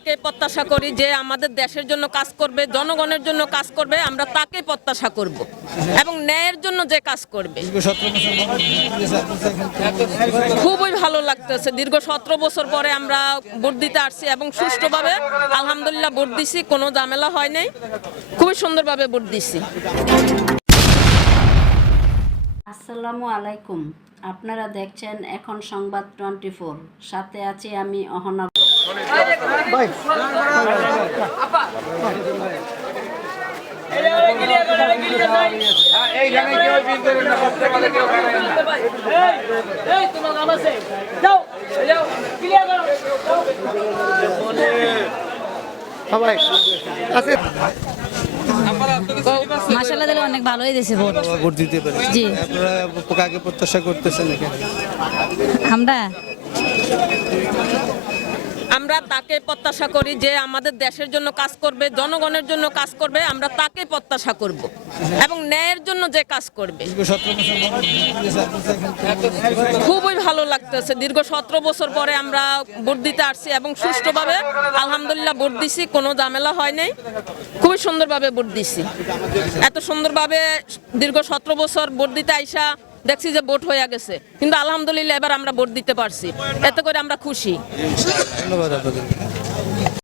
তাকে প্রত্যাশা করি যে আমাদের দেশের জন্য কাজ করবে, জনগণের জন্য কাজ করবে, আমরা তাকে প্রত্যাশা করব এবং ন্যায়ের জন্য যে কাজ করবে। খুবই ভালো লাগতেছে, দীর্ঘ 17 বছর পরে আমরা ভোট দিতে আসছি এবং সুষ্ঠুভাবে আলহামদুলিল্লাহ ভোট দিছি, কোনো ঝামেলা হয় নাই, খুবই সুন্দরভাবে ভোট দিছি। আসসালামু আলাইকুম, আপনারা দেখছেন এখন সংবাদ 24, সাথে আছি আমি অহনা। মাশাআল্লাহ দিলে অনেক ভালোই দিয়েছে ভোট দিতে পেরেছি। জি। আপনারা কাকে প্রত্যাশা করতেছেন এখানে? আমরা তাকে প্রত্যাশা করি যে আমাদের দেশের জন্য কাজ করবে, জনগণের জন্য কাজ করবে, আমরা তাকে প্রত্যাশা করব এবং ন্যায়ের জন্য যে কাজ করবে। খুবই ভালো লাগতেছে, দীর্ঘ 17 বছর পরে আমরা ভোট দিতে আসছি এবং সুষ্ঠুভাবে আলহামদুলিল্লাহ ভোট দিছি, কোনো ঝামেলা হয় নাই, খুবই সুন্দরভাবে ভোট দিছি। এত সুন্দরভাবে দীর্ঘ 17 বছর ভোট দিতে আইসা দেখছি যে ভোট হয়ে গেছে, কিন্তু আলহামদুলিল্লাহ এবার আমরা ভোট দিতে পারছি, এতে করে আমরা খুশি। ধন্যবাদ আপনাদের।